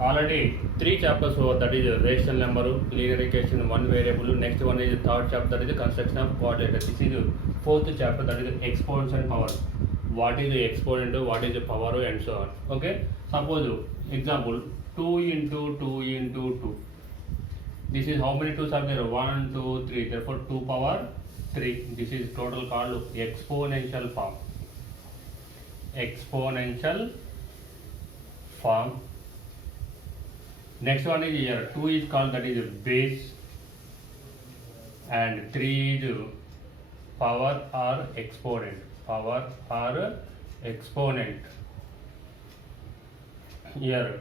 already three chapters over, that is rational number, linear equation, one variable. Next one is the third chapter, that is the construction of quadrature. This is the fourth chapter, that is exponents and power. What is the exponent, what is the power, and so on. Okay, suppose example 2 into 2 into 2. This is how many 2's are there? 1, 2, 3. Therefore 2 power 3. This is total called exponential form. Exponential form. Next one is here 2 is called, that is base, and 3 is power or exponent. Power or exponent. Here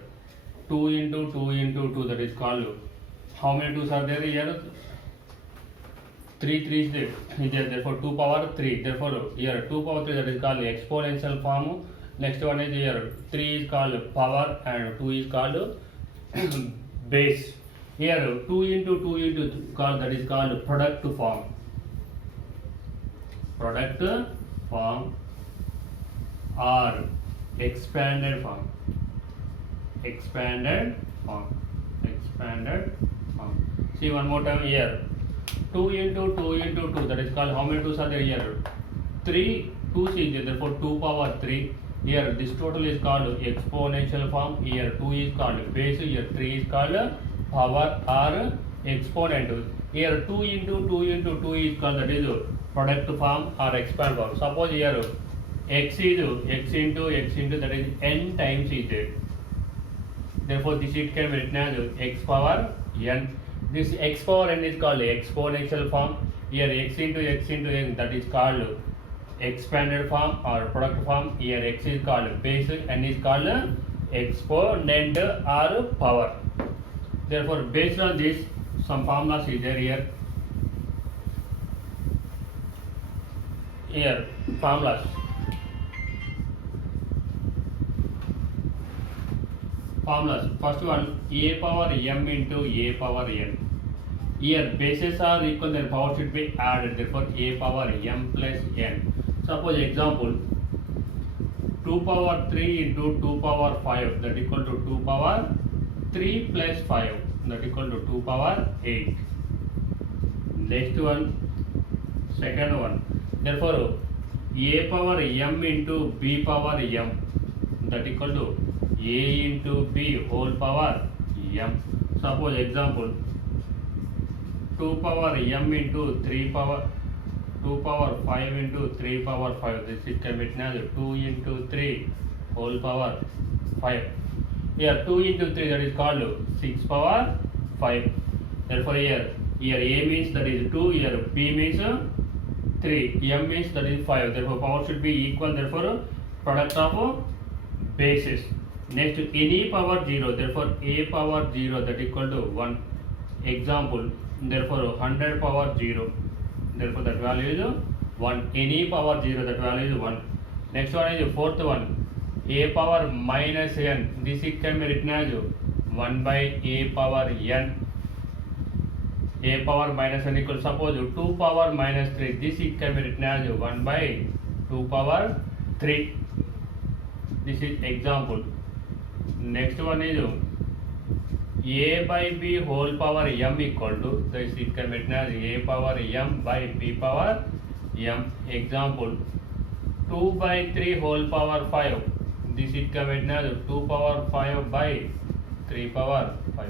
2 into 2 into 2, that is called, how many 2's are there here? 3 3 is there, therefore 2 power 3. Therefore here 2 power 3, that is called exponential form. Next one is here 3 is called power and 2 is called base. Here 2 into 2 into 2 called, that is called product form. Product form or expanded form. Expanded form. Expanded form. See one more time here. 2 into 2 into 2, that is called, how many 2's are there here? 3 2's is there, therefore 2 power 3. Here this total is called exponential form. Here 2 is called base. Here 3 is called power or exponent. Here 2 into 2 into 2 is called, that is product form or expand form. Suppose here x is x into that is n times is there. Therefore this it can be written as x power n. This x power n is called exponential form. Here x into n, that is called expanded form or product form. Here x is called base, n is called exponent or power. Therefore based on this, some formulas is there here. Here formulas. Formulas. First one, a power m into a power n. Here bases are equal, then power should be added. Therefore a power m plus n. Suppose example 2 power 3 into 2 power 5, that equal to 2 power 3 plus 5, that equal to 2 power 8. Next one, second one. Therefore a power m into b power m, that equal to a into b whole power m. Suppose example 2 power m into 3 power 2 power 5 into 3 power 5. This is can be written as 2 into 3 whole power 5. Here 2 into 3, that is called 6 power 5. Therefore here a means that is 2, here b means 3, m means that is 5. Therefore power should be equal. Therefore product of bases. Next any power 0, therefore a power 0, that equal to 1. Example, therefore 100 power 0, therefore that value is 1. Any power 0, that value is 1. Next one is the fourth one, a power minus n. This it can be written as 1 by a power n. A power minus n equals, suppose 2 power minus 3. This it can be written as 1 by 2 power 3. This is example. Next one is a by b whole power m equal to, this it can be written as a power m by b power m. Example 2 by 3 whole power 5. This it can be written as 2 power 5 by 3 power 5.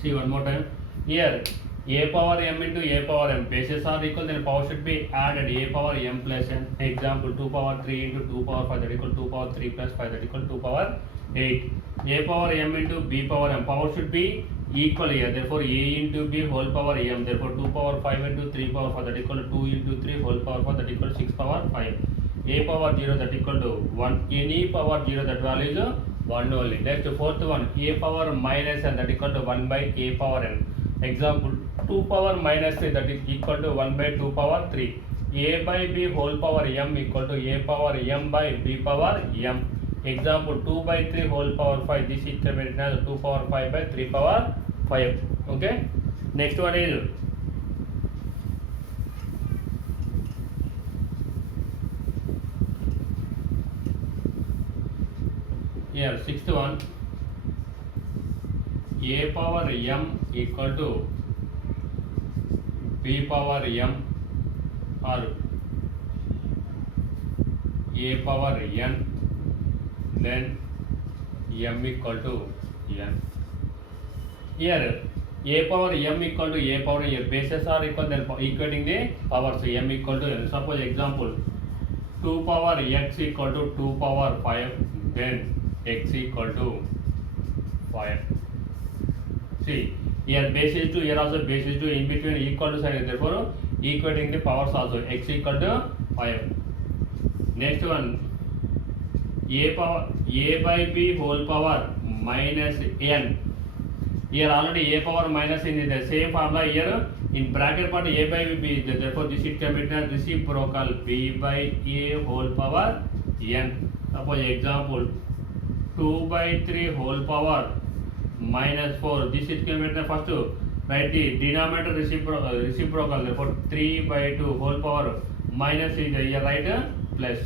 See one more time. Here a power m into a power m, bases are equal, then power should be added. A power m plus n. Example 2 power 3 into 2 power 5, that equal 2 power 3 plus 5, that equal 2 power 8. A power m into b power m, power should be equal here. Therefore a into b whole power m. Therefore 2 power 5 into 3 power 5, that equal to 2 into 3 whole power 5, that equal to 6 power 5. A power 0, that equal to 1. Any power 0, that value is 1 only. Next fourth one, a power minus n, that equal to 1 by a power n. Example 2 power minus 3, that is equal to 1 by 2 power 3. A by b whole power m equal to a power m by b power m. Example 2 by 3 whole power 5. This is written as 2 power 5 by 3 power 5. Okay. Next one is here sixth one. a power m equal to b power m or a power n, then m equal to n. Here a power m equal to a power, here bases are equal, then equating the power, so m equal to n. Suppose example 2 power x equal to 2 power 5, then x equal to 5. See, here base is 2, here also base is 2, in between equal to sign, therefore equating the powers also, x equal to 5. Next one, a by b whole power minus n. Here already a power minus n is the same formula, here in bracket part a by b, therefore this it can be written as reciprocal b by a whole power n. Suppose example 2 by 3 whole power minus 4, this it can be written first to write the denominator reciprocal, therefore 3 by 2 whole power minus is here write plus.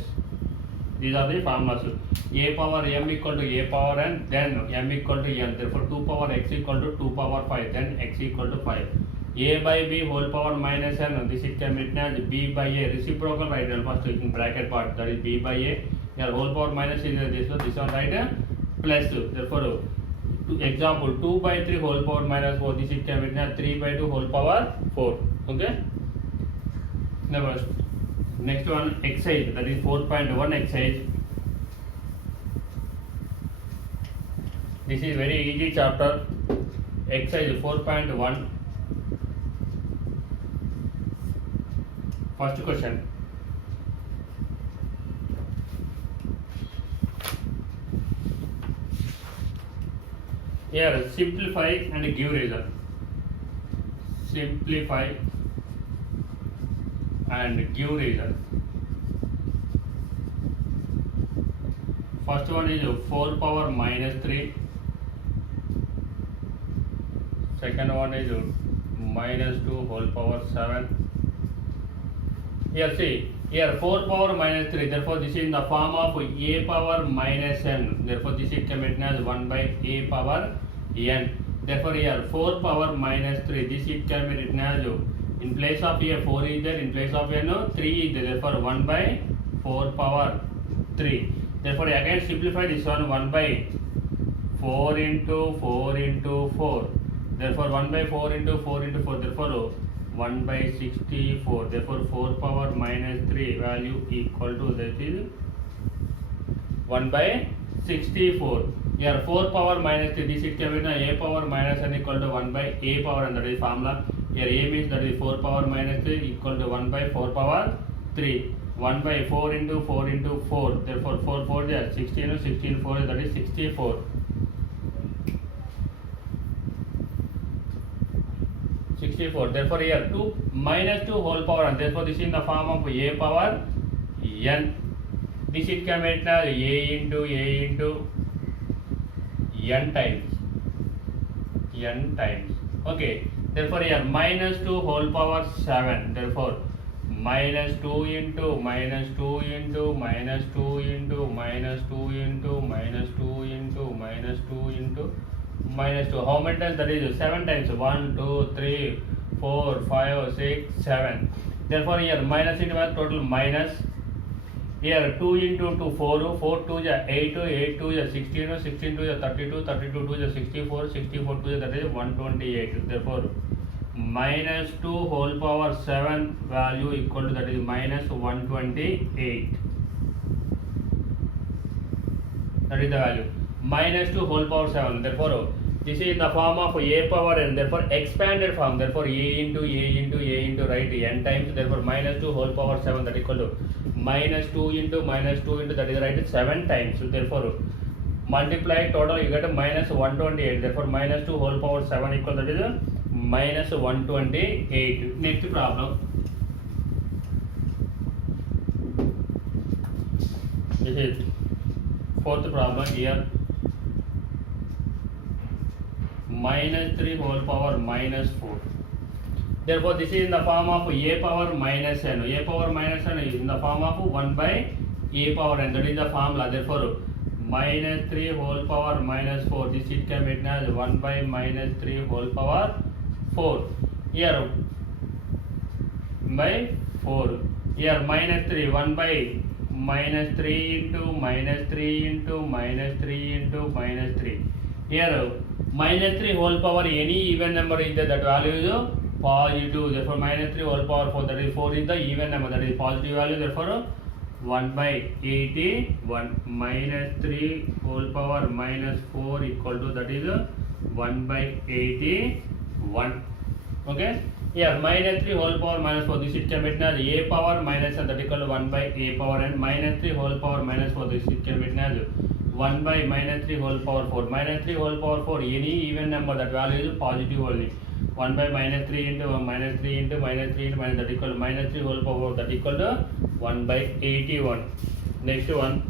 These are the formulas. A power m equal to a power n, then m equal to n, therefore 2 power x equal to 2 power 5, then x equal to 5. A by b whole power minus n, this it can be written as b by a, reciprocal right first in bracket part, that is b by a, here whole power minus is this, so this one right plus, therefore example 2 by 3 whole power minus 4, this it can be written as 3 by 2 whole power 4. Okay. Next one exercise, that is 4.1 exercise. This is very easy chapter. Exercise 4.1. First question. Here simplify and give result. Simplify and give result. First one is 4 power minus 3. Second one is minus 2 whole power 7. Here see, here 4 power minus 3, therefore this is in the form of a power minus n, therefore this is written as 1 by a power n. Therefore here 4 power minus 3, this it can be written as, in place of a 4 is there, in place of a 3 is there, therefore 1 by 4 power 3. Therefore again simplify this one, 1 by 4 into 4 into 4, therefore 1 by 4 into 4 into 4, therefore 1 by 64, therefore 4 power minus 3 value equal to, that is 1 by 64. Here 4 power minus 3, this it can be written a power minus n equal to 1 by a power n, that is formula. Here a means that is 4 power minus 3 equal to 1 by 4 power 3. 1 by 4 into 4 into 4, therefore 4 4 is 16, 16 4, that is 64. 64, therefore here 2 minus 2 whole power n, therefore this is in the form of a power n. This it can be written as a into n times. Okay, therefore here minus 2 whole power 7, therefore minus 2 into minus 2 into minus 2 into minus 2 into minus 2 into minus 2 into minus 2. How many times? That is 7 times. 1, 2, 3, 4, 5, 6, 7. Therefore here minus into total minus. Here 2 into 2 4, 4 2 is 8, 8 2 is 16, 16 2 is 32, 32 2 is 64, 64 2 is that is 128. Therefore minus 2 whole power 7 value equal to, that is minus 128. That is the value. Minus 2 whole power 7. Therefore this is in the form of a power n, therefore expanded form, therefore a into right n times, therefore minus 2 whole power 7, that is equal to minus 2 into that is right 7 times. So therefore multiply total, you get a minus 128, therefore minus 2 whole power 7 equal, that is minus 128. Next problem. This is fourth problem here. Minus 3 whole power minus 4. Therefore this is in the form of a power minus n. A power minus n is in the form of 1 by a power n. That is the formula. Therefore minus 3 whole power minus 4. This it can be written as 1 by minus 3 whole power 4. Here by 4. Here minus 3, 1 by minus 3 into minus 3 into minus 3 into minus 3. Here minus 3 whole power any even number is there, that value is positive. Therefore minus 3 whole power 4, that is 4 is the even number, that is positive value. Therefore 1 by 81 minus 3 whole power minus 4 equal to, that is 1 by 81. Okay. Here minus 3 whole power minus 4, this it can be written as a power minus n, that equal to 1 by a power n. Minus 3 whole power minus 4, this it can be written as 1 by minus 3 whole power 4. Minus 3 whole power 4 any even number, that value is positive only. 1 by minus 3 into minus 3 into minus 3 into minus, that equal to minus 3 whole power 4, that equal to 1 by 81. Next one.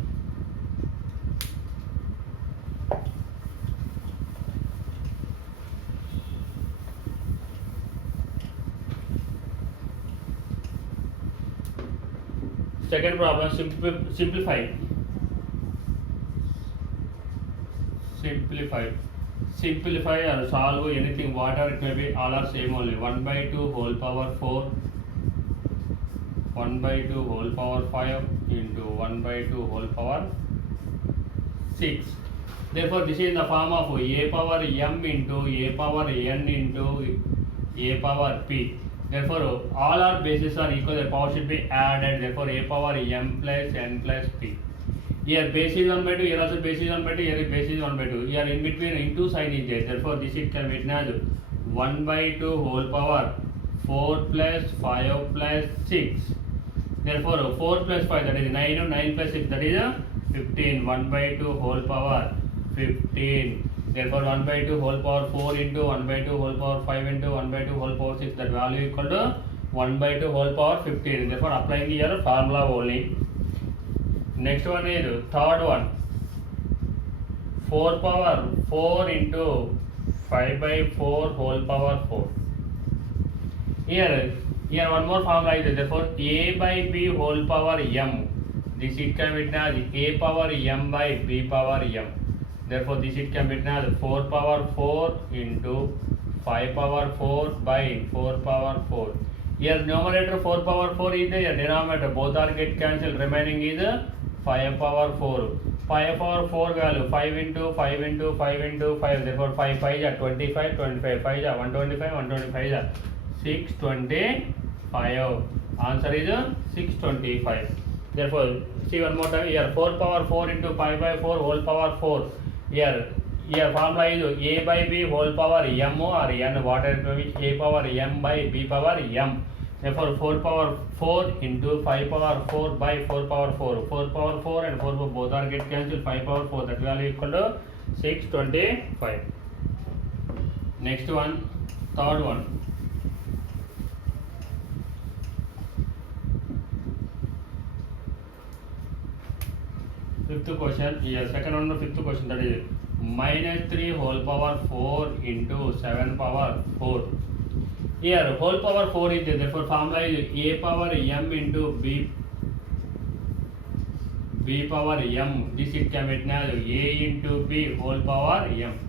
Second problem, simplify. Simplify or solve anything, whatever it may be, all are same only. 1 by 2 whole power 4, 1 by 2 whole power 5 into 1 by 2 whole power 6. Therefore this is in the form of a power m into a power n into a power p. Therefore all our bases are equal, the power should be added. Therefore a power m plus n plus p. Here base is 1 by 2, here also base is 1 by 2, here base is 1 by 2. Here in between into sign is there. Therefore this it can be written as 1 by 2 whole power 4 plus 5 plus 6. Therefore 4 plus 5, that is 9, 9 plus 6, that is 15. 1 by 2 whole power 15. Therefore 1 by 2 whole power 4 into 1 by 2 whole power 5 into 1 by 2 whole power 6, that value equal to 1 by 2 whole power 15. Therefore applying here formula only. Next one is third one. 4 power 4 into 5 by 4 whole power 4. Here one more formula is there. Therefore a by b whole power m. This it can be written as a power m by b power m. Therefore this it can be written as 4 power 4 into 5 power 4 by 4 power 4. Here numerator 4 power 4 is there, denominator both are get cancelled, remaining is 5 power 4. 5 power 4 value 5 into 5 into 5 into 5. Therefore 5 5 is 25, 25 5 is 125, 125 is 625. Answer is 625. Therefore see one more time. Here 4 power 4 into 5 by 4 whole power 4. Here formula is a by b whole power m or n, whatever it may be, a power m by b power m. Therefore 4 power 4 into 5 power 4 by 4 power 4. 4 power 4 and 4 both are get cancelled. 5 power 4, that value equal to 625. Next one, third one. Fifth question. Here second one, fifth question, that is minus 3 whole power 4 into 7 power 4. Here whole power 4 is there. Therefore formula is a power m into b power m. This it can be written as a into b whole power m.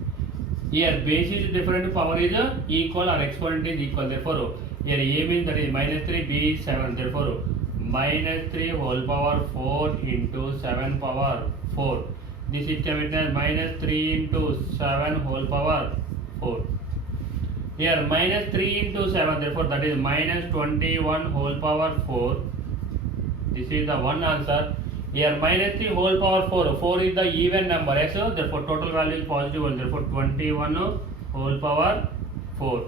Here base is different, power is equal or exponent is equal. Therefore here a means that is minus 3, b is 7. Therefore minus 3 whole power 4 into 7 power 4. This it can be written as minus 3 into 7 whole power 4. Here minus 3 into 7, therefore that is minus 21 whole power 4. This is the one answer. Here minus 3 whole power 4. 4 is the even number, yes, so therefore total value is positive one. Therefore 21 whole power 4.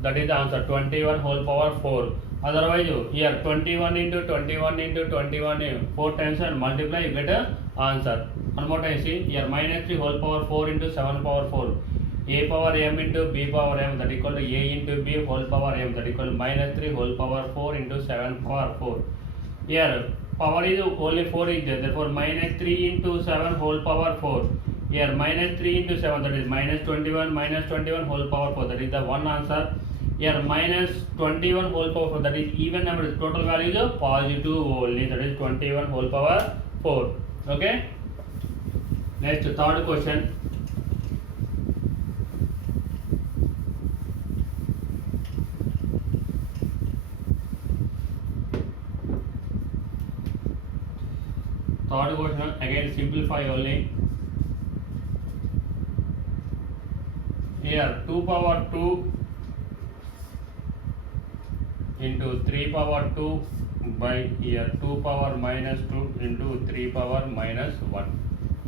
That is the answer, 21 whole power 4. Otherwise here 21 into 21 into 21 4 times and multiply, you get a answer. One more time, see here minus 3 whole power 4 into 7 power 4. A power m into b power m, that equal to a into b whole power m, that equal to minus 3 whole power 4 into 7 power 4. Here power is only 4 is there. Therefore minus 3 into 7 whole power 4. Here minus 3 into 7, that is minus 21 whole power 4. That is the one answer. Here minus 21 whole power 4, that is even number. Total value is positive only, that is 21 whole power 4. Okay. Next, third question. Third question, again simplify only. Here 2 power 2 into 3 power 2 by here 2 power minus 2 into 3 power minus 1.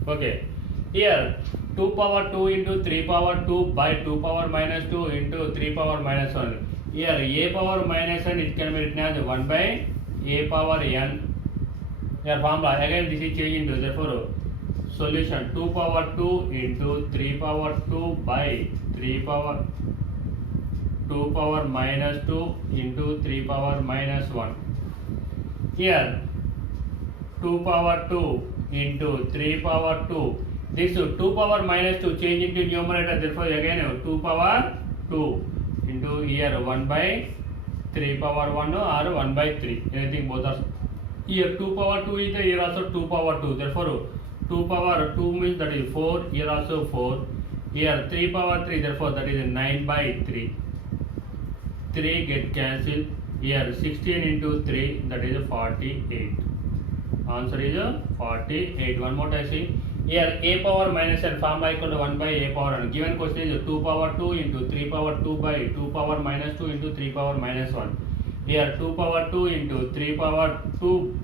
Okay. Here 2 power 2 into 3 power 2 by 2 power minus 2 into 3 power minus 1. Here a power minus n, it can be written as 1 by a power n. Here formula, again this is changed into, therefore solution 2 power 2 into 3 power 2 by 3 power 2 power minus 2 into 3 power minus 1. Here 2 power 2 into 3 power 2. This 2 power minus 2 change into numerator, therefore again 2 power 2 into here 1 by 3 power 1 or 1 by 3. Anything both are. Here 2 power 2 is there, here also 2 power 2. Therefore 2 power 2 means that is 4, here also 4. Here 3 power 3, therefore that is 9 by 3. 3 get cancelled. Here 16 into 3, that is 48. Answer is 48. One more time see. Here a power minus n formula equal to 1 by a power n. Given question is 2 power 2 into 3 power 2 by 2 power minus 2 into 3 power minus 1. Here 2 power 2 into 3 power 2.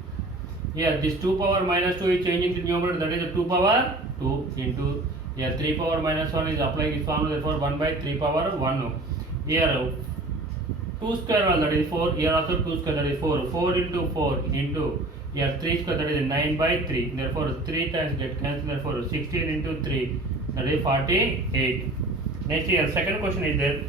Here this 2 power minus 2 is changing to numerator, that is 2 power 2 into here 3 power minus 1 is applying this formula, therefore 1 by 3 power 1. Here 2 square, that is 4. Here also 2 square, that is 4. 4 into 4 into here 3 square, that is 9 by 3. Therefore 3 times get cancelled, therefore 16 into 3, that is 48. Next here second question is there.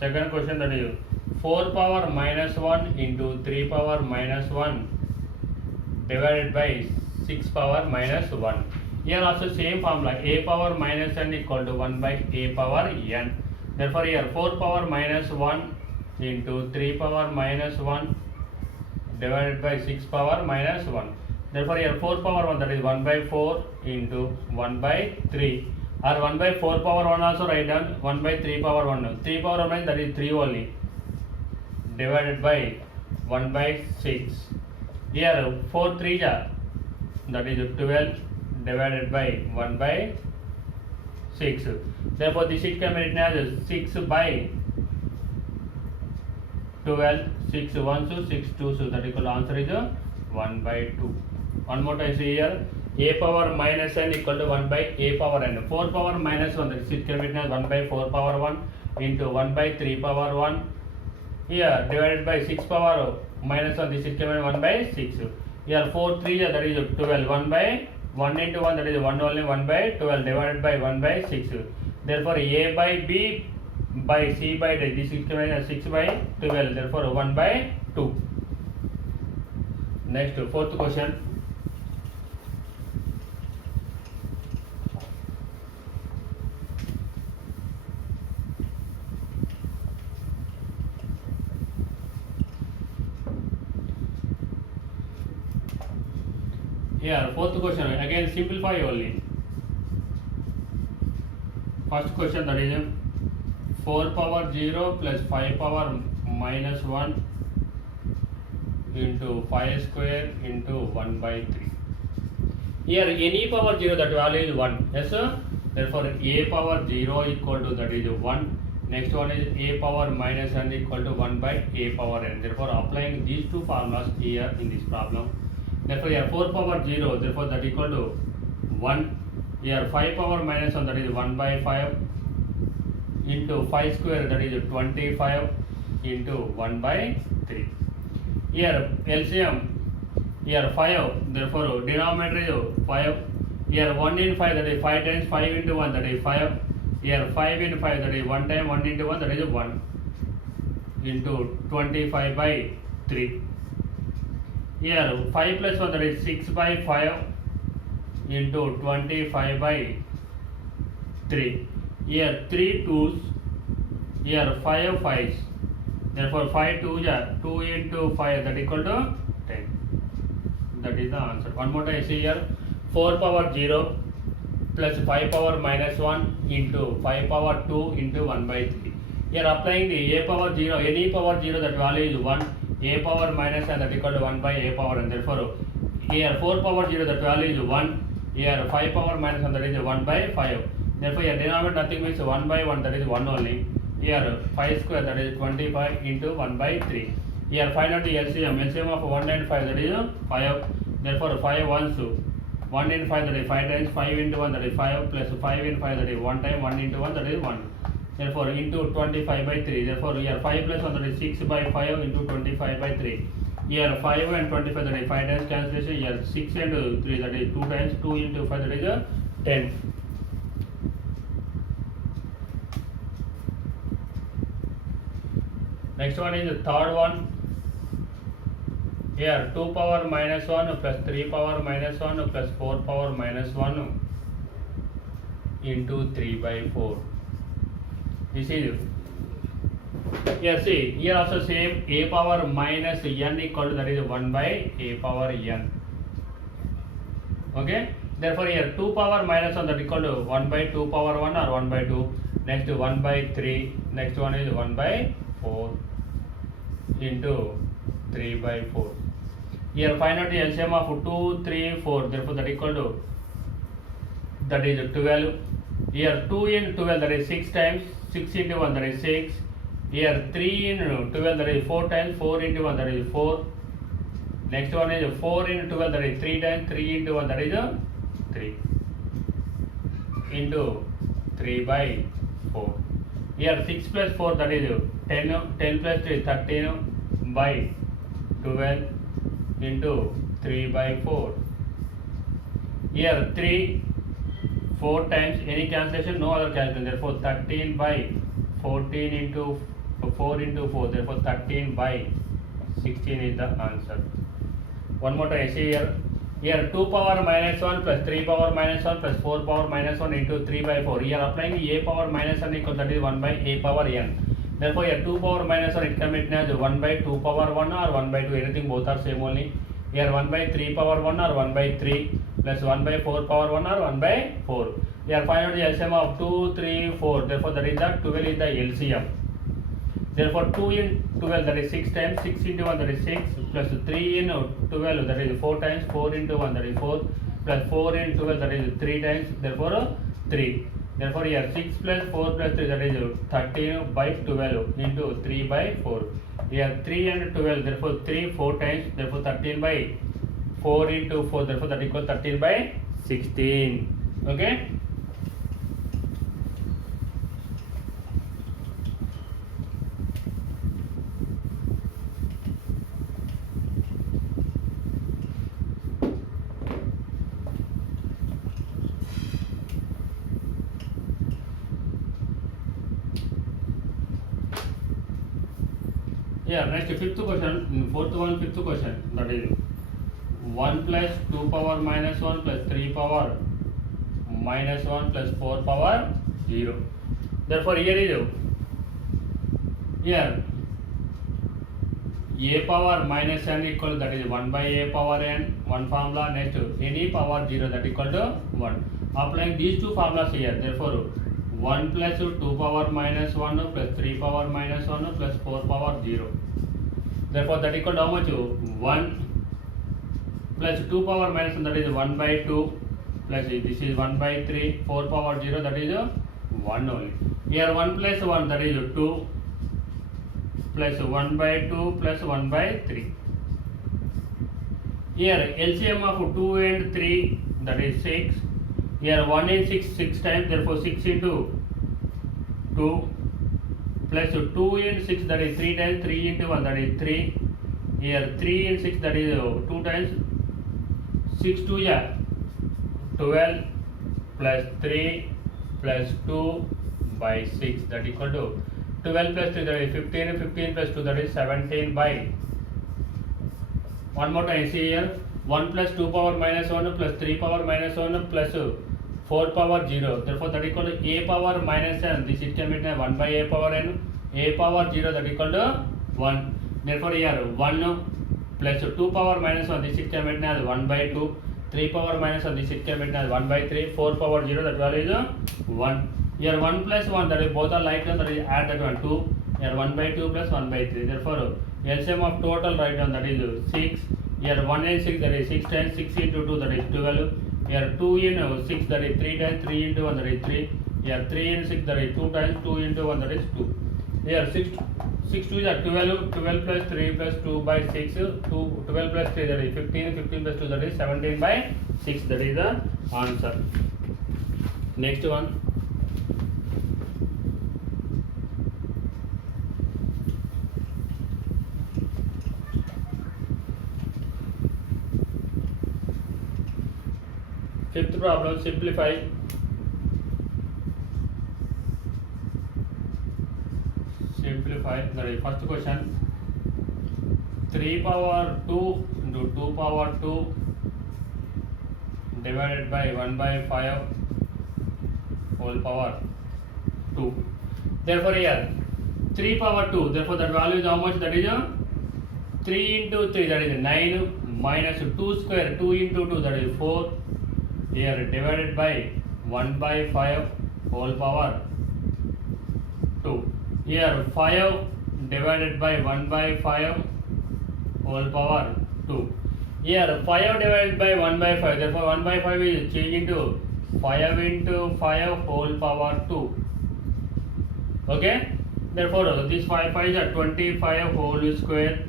Second question, that is 4 power minus 1 into 3 power minus 1 divided by 6 power minus 1. Here also same formula, a power minus n equal to 1 by a power n. Therefore here 4 power minus 1 into 3 power minus 1 divided by 6 power minus 1. Therefore here 4 power 1, that is 1 by 4 into 1 by 3. Or 1 by 4 power 1 also write down, 1 by 3 power 1. 3 power 1 that is 3 only, divided by 1 by 6. Here 4 3 that is 12 divided by 1 by 6. Therefore this it can be written as 6 by 12, 6 1 so 6 2, so that equal answer is 1 by 2. One more time see here, a power minus n equal to 1 by a power n. 4 power minus 1, that is it can be written as 1 by 4 power 1 into 1 by 3 power 1. Here divided by 6 power minus 1, this is given 1 by 6. Here 4 3, that is 12, 1 by 1 into 1, that is 1 only, 1 by 12 divided by 1 by 6. Therefore a by b by c by d, this is given as 6 by 12, therefore 1 by 2. Next fourth question. Here fourth question, again simplify only. First question, that is 4 power 0 plus 5 power minus 1 into 5 square into 1 by 3. Here any power 0, that value is 1. Yes sir? Therefore a power 0 equal to, that is 1. Next one is a power minus n equal to 1 by a power n. Therefore applying these two formulas here in this problem. Therefore here 4 power 0, therefore that equal to 1. Here 5 power minus 1, that is 1 by 5 into 5 square, that is 25 into 1 by 3. Here LCM, here 5, therefore denominator is 5. Here 1 in 5, that is 5 times 5 into 1, that is 5. Here 5 in 5, that is 1 time 1 into 1, that is 1 into 25 by 3. Here 5 plus 1, that is 6 by 5 into 25 by 3. Here 3 2's, here 5 5's. Therefore 5 2 2 into 5, that equal to 10. That is the answer. One more time see here. 4 power 0 plus 5 power minus 1 into 5 power 2 into 1 by 3. Here applying the a power 0, any power 0 that value is 1, a power minus and that equal to 1 by a power, and therefore here 4 power 0 that value is 1, here 5 power minus and that is 1 by 5. Therefore here denominator nothing means 1 by 1, that is 1 only. Here 5 square, that is 25 into 1 by 3. Here find out the LCM of 1 and 5, that is 5. Therefore 5 ones 1 into 5, that is 5 times, 5 into 1, that is 5, plus 5 into 5, that is 1 time, 1 into 1, that is 1. Therefore into 25 by 3. Therefore here 5 plus 1, that is 6 by 5 into 25 by 3. Here 5 and 25, that is 5 times cancellation. Here 6 and 3, that is 2 times, 2 into 5, that is 10. Next one is the third one. Here 2 power minus 1 plus 3 power minus 1 plus 4 power minus 1 into 3 by 4. This is, here see, here also same, a power minus n equal to, that is 1 by a power n. Okay, therefore here 2 power minus 1, that equal to 1 by 2 power 1 or 1 by 2. Next 1 by 3. Next one is 1 by 4 into 3 by 4. Here find out the LCM of 2, 3, 4. Therefore that equal to, that is 12. Here 2 in 12, that is 6 times. 6 into 1, that is 6. Here 3 in 12, that is 4 times. 4 into 1, that is 4. Next one is 4 in 12, that is 3 times. 3 into 1, that is 3 into 3 by 4. Here 6 plus 4, that is 10. 10 plus 3 is 13 by 12 into 3 by 4. Here 3, 4 times, any cancellation, no other cancellation. Therefore 13 by 14 into 4 into 4. Therefore 13 by 16 is the answer. One more time, see here. Here 2 power minus 1 plus 3 power minus 1 plus 4 power minus 1 into 3 by 4. Here applying a power minus 1 equal, that is 1 by a power n. Therefore here 2 power minus 1, it can be written as 1 by 2 power 1 or 1 by 2, anything, both are same only. Here 1 by 3 power 1 or 1 by 3 plus 1 by 4 power 1 or 1 by 4. Here find out the LCM of 2, 3, 4. Therefore that is the 12 is the LCM. Therefore 2 in 12, that is 6 times. 6 into 1, that is 6, plus 3 in 12, that is 4 times. 4 into 1, that is 4, plus 4 in 12, that is 3 times. Therefore 3. Therefore here 6 plus 4 plus 3, that is 13 by 12 into 3 by 4. Here 3 and 12, therefore 3 4 times, therefore 13 by 4 into 4, therefore that equals 13 by 16. Okay. Yeah, next fifth question, fourth one, fifth question, that is 1 plus 2 power minus 1 plus 3 power minus 1 plus 4 power 0. Therefore here is, here a power minus n equal, that is 1 by a power n, one formula. Next any power 0, that equal to 1. Applying these two formulas here, therefore 1 plus 2 power minus 1 plus 3 power minus 1 plus 4 power 0. Therefore that equal to how much? 1 plus 2 power minus 1, that is 1 by 2, plus this is 1 by 3, 4 power 0, that is 1 only. Here 1 plus 1, that is 2, plus 1 by 2 plus 1 by 3. Here LCM of 2 and 3, that is 6. Here 1 and 6 times, therefore 6 into 2 plus 2 and 6, that is 3 times. 3 into 1, that is 3. Here 3 and 6, that is 2 times. 6 2 yeah 12 plus 3 plus 2 by 6, that equal to 12 plus 3, that is 15. 15 plus 2, that is 17 by. One more time, see here 1 plus 2 power minus 1 plus 3 power minus 1 plus 4 power 0. Therefore that equal to a power minus n. This it can be 1 by a power n. A power 0, that equal to 1. Therefore here 1 plus 2 power minus 1, this it can be written as 1 by 2, 3 power minus 1, this it can be written as 1 by 3, 4 power 0, that value is 1. Here 1 plus 1, that is both are like terms, that is add that one 2. Here 1 by 2 plus 1 by 3. Therefore, LCM of total right down, that is 6. Here 1 and 6, that is 6 times 6 into 2, that is 12. Here 2 into 6, that is 3 times 3 into 1, that is 3. Here 3 into 6, that is 2 times 2 into 1, that is 2. Here 6 2 is 12, 12 plus 3 plus 2 by 6, 12 plus 3, that is 15, 15 plus 2, that is 17 by 6, that is the answer. Next one. Fifth problem, simplify. The first question, 3 power 2 into 2 power 2 divided by 1 by 5 whole power 2. Therefore here 3 power 2, therefore that value is how much? That is 3 into 3, that is 9, minus 2 square, 2 into 2, that is 4. Here divided by 1 by 5 whole power 2. Here 5 divided by 1 by 5 whole power 2. Here 5 divided by 1 by 5, therefore 1 by 5 is changed into 5 into 5 whole power 2. Okay? Therefore this 5 is a 25 whole square.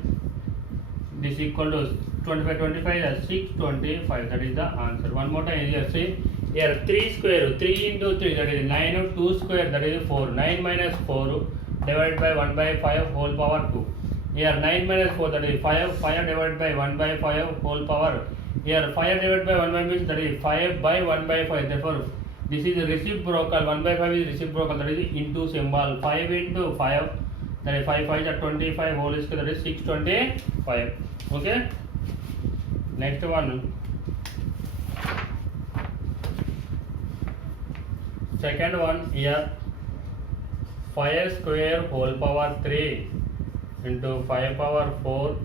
This equal to 25, 25 is 625. That is the answer. One more time here say, here 3 square, 3 into 3, that is 9, 2 square, that is 4. 9 minus 4 divided by 1 by 5 whole power 2. Here 9 minus 4, that is 5, 5 divided by 1 by 5 whole power. Here 5 divided by 1 by means, that is 5 by 1 by 5. Therefore this is reciprocal. 1 by 5 is reciprocal, that is into symbol. 5 into 5, that is 5 5 is 25 whole square, that is 625. Okay? Next one. Second one here, 5 square whole power 3 into 5 power 4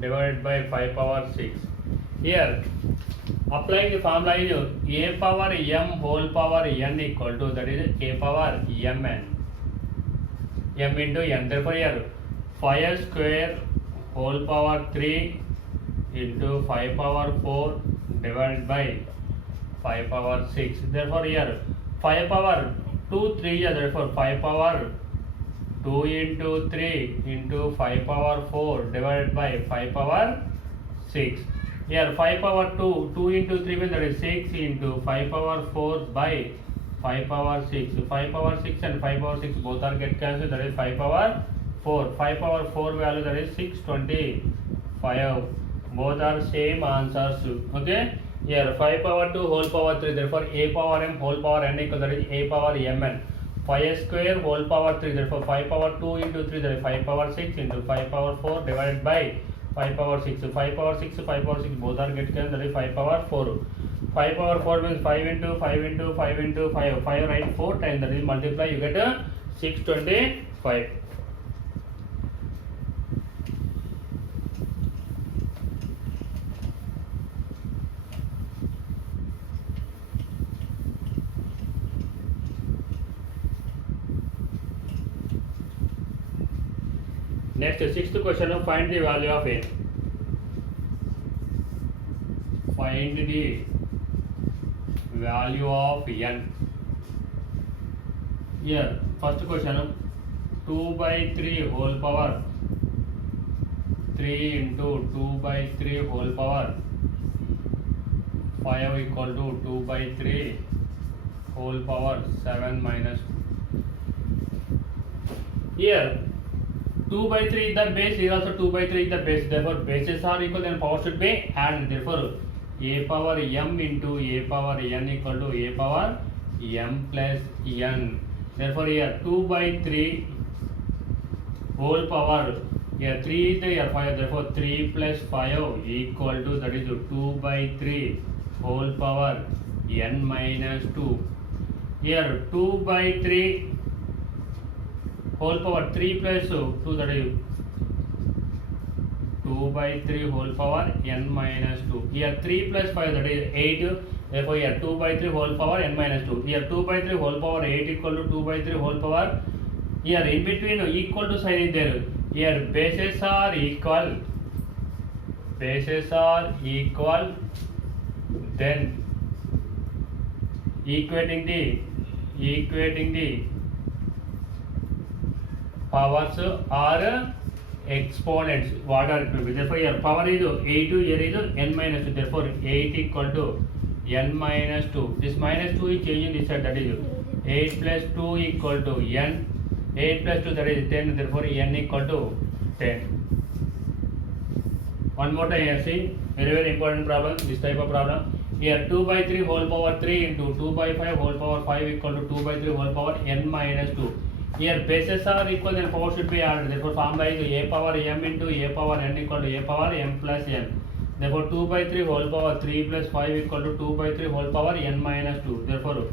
divided by 5 power 6. Here applying the formula is a power m whole power n equal to, that is a power mn, m into n. Therefore here 5 square whole power 3 into 5 power 4 divided by 5 power 6. Therefore here 5 power 2 3, therefore 5 power 2 into 3 into 5 power 4 divided by 5 power 6. Here 5 power 2, 2 into 3 means, that is 6 into 5 power 4 by 5 power 6. 5 power 6 and 5 power 6 both are get cancelled, that is 5 power 4. 5 power 4 value, that is 625. Both are same answers. Okay? Here 5 power 2 whole power 3, therefore a power m whole power n equal, that is a power mn. 5 square whole power 3, therefore 5 power 2 into 3, that is 5 power 6 into 5 power 4 divided by 5 power 6. 5 power 6, 5 power 6 both are get cancelled, that is 5 power 4. 5 power 4 means 5 into 5 into 5 into 5. 5 right 4 times, that is multiply, you get 625. Next, sixth question, find the value of n. Find the value of n. Here, first question, 2 by 3 whole power 3 into 2 by 3 whole power 5 equal to 2 by 3 whole power 7 minus 2. Here 2 by 3 is the base, here also 2 by 3 is the base, therefore bases are equal, then power should be added. Therefore a power m into a power n equal to a power m plus n. Therefore here 2 by 3 whole power, here 3 is there, 5, therefore 3 plus 5 equal to, that is 2 by 3 whole power n minus 2. Here 2 by 3 whole power 3 plus 2, that is 2 by 3 whole power n minus 2. Here 3 plus 5 that is 8. Therefore here 2 by 3 whole power n minus 2. Here 2 by 3 whole power 8 equal to 2 by 3 whole power. Here in between equal to sign is there. Here bases are equal. Bases are equal. Then equating the powers are exponents. What are it? Therefore here power is 8, here is n minus 2. Therefore 8 equal to n minus 2. This minus 2 is changing this side, that is 8 plus 2 equal to n. 8 plus 2 that is 10. Therefore n equal to 10. One more time here, see, very important problem, this type of problem. Here 2 by 3 whole power 3 into 2 by 5 whole power 5 equal to 2 by 3 whole power n minus 2. Here bases are equal, then power should be added. Therefore formula is a power m into a power n equal to a power m plus n. Therefore 2 by 3 whole power 3 plus 5 equal to 2 by 3 whole power n minus 2. Therefore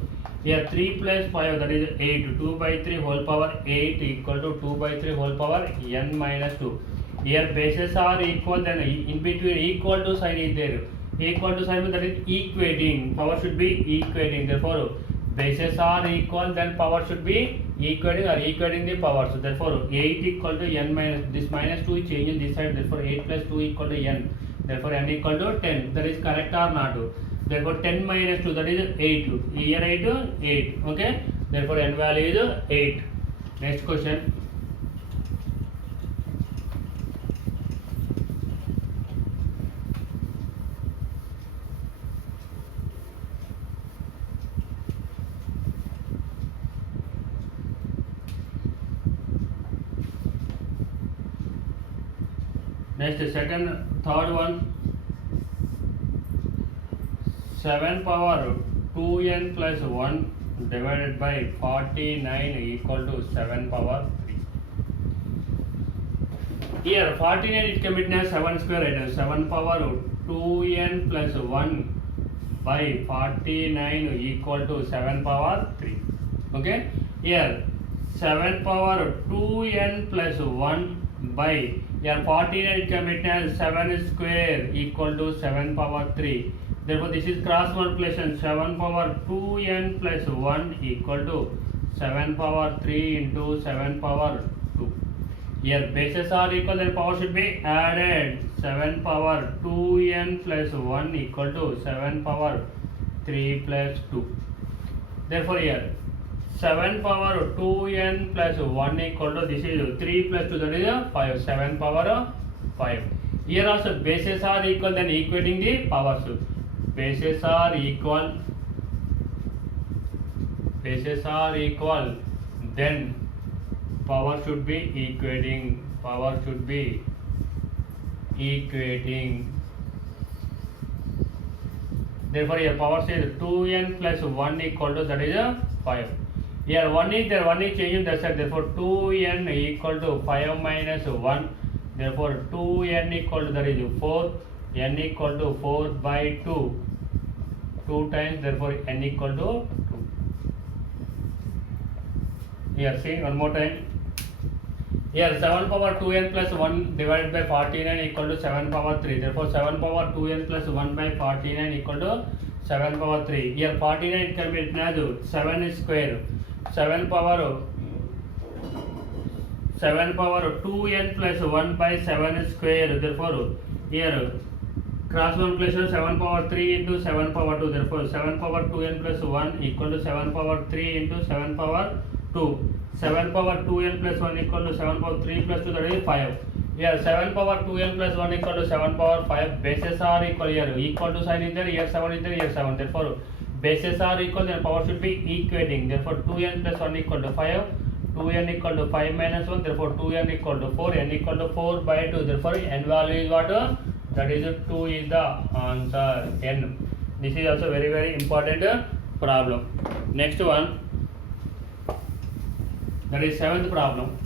here 3 plus 5 that is 8. 2 by 3 whole power 8 equal to 2 by 3 whole power n minus 2. Here bases are equal, then in between equal to sign is there. Equal to sign, that is equating. Power should be equating. Therefore bases are equal, then power should be equating or equating the power. So therefore 8 equal to n minus, this minus 2 is changing this side. Therefore 8 plus 2 equal to n. Therefore n equal to 10. That is correct or not? Therefore 10 minus 2 that is 8. Here 8. Okay. Therefore n value is 8. Next question. Next, third one. 7 power 2n plus 1 divided by 49 equal to 7 power 3. Here 49 it can be written as 7 square item. 7 power 2n plus 1 by 49 equal to 7 power 3. Okay. Here 7 power 2n plus 1 by, here 49 it can be written as 7 square equal to 7 power 3. Therefore this is cross multiplication. 7 power 2n plus 1 equal to 7 power 3 into 7 power 2. Here bases are equal, then power should be added. 7 power 2n plus 1 equal to 7 power 3 plus 2. Therefore here 7 power 2n plus 1 equal to, this is 3 plus 2 that is 5. 7 power 5. Here also bases are equal, then equating the powers. Bases are equal, then power should be equating. Therefore here power says 2n plus 1 equal to, that is 5. Here 1 is there, 1 is changing that side. Therefore 2n equal to 5 minus 1. Therefore 2n equal to, that is 4. N equal to 4 by 2. 2 times, therefore n equal to 2. Here see one more time. Here 7 power 2n plus 1 divided by 49 equal to 7 power 3. Therefore 7 power 2n plus 1 by 49 equal to 7 power 3. Here 49 can be written as 7 square. 7 power 2n plus 1 by 7 square. Therefore here cross multiplication 7 power 3 into 7 power 2. Therefore 7 power 2n plus 1 equal to 7 power 3 into 7 power 2. 7 power 2n plus 1 equal to 7 power 3 plus 2, that is 5. Here 7 power 2n plus 1 equal to 7 power 5. Bases are equal, here equal to sign is there, here 7 is there, here 7. Therefore bases are equal, then power should be equating. Therefore 2n plus 1 equal to 5. 2n equal to 5 minus 1. Therefore 2n equal to 4. n equal to 4 by 2. Therefore n value is what? That is 2 is the answer. N. This is also very important problem. Next one. That is 7th problem.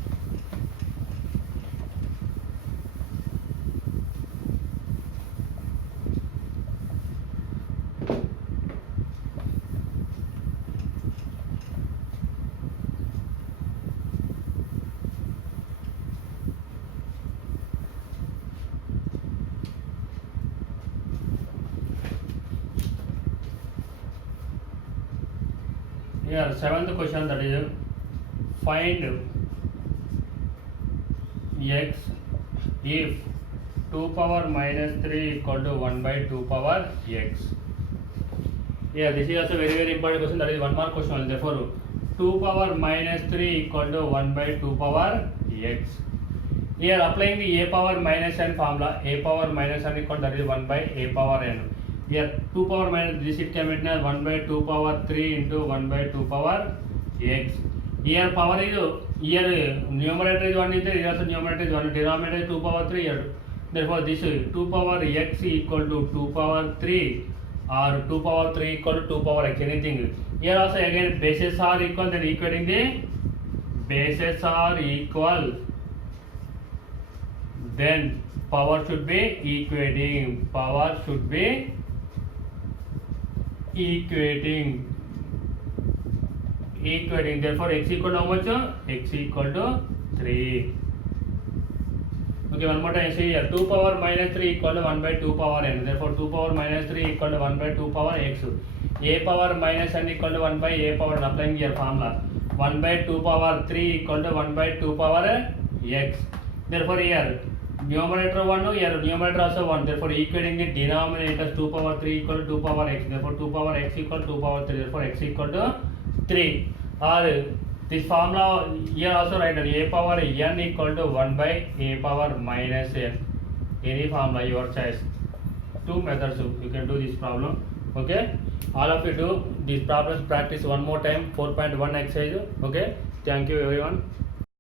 Here, seventh question, that is find x if 2 power minus 3 equal to 1 by 2 power x. Yeah, this is also very important question. That is one more question. Therefore, 2 power minus 3 equal to 1 by 2 power x. Here, applying the a power minus n formula, a power minus n equal, that is 1 by a power n. Here, 2 power minus, this it can be written as 1 by 2 power 3 into 1 by 2 power x. Here, power is, here numerator is 1 is there, here also numerator is 1, denominator is 2 power 3 here. Therefore, this 2 power x equal to 2 power 3 or 2 power 3 equal to 2 power x, anything. Here also again bases are equal, then equating the bases are equal, then power should be equating, power should be equating. Therefore x equal to how much? X equal to 3. Okay, one more time. See here, 2 power minus 3 equal to 1 by 2 power n. Therefore 2 power minus 3 equal to 1 by 2 power x. A power minus n equal to 1 by a power n. Applying here formula, 1 by 2 power 3 equal to 1 by 2 power x. Therefore here numerator 1, here numerator also 1. Therefore equating the denominators, 2 power 3 equal to 2 power x. Therefore 2 power x equal to 2 power 3. Therefore x equal to 3. Or this formula here also write a power n equal to 1 by a power minus n. Any formula, your choice. Two methods you can do this problem. Okay, all of you do these problems, practice one more time. 4.1 exercise. Okay, thank you everyone.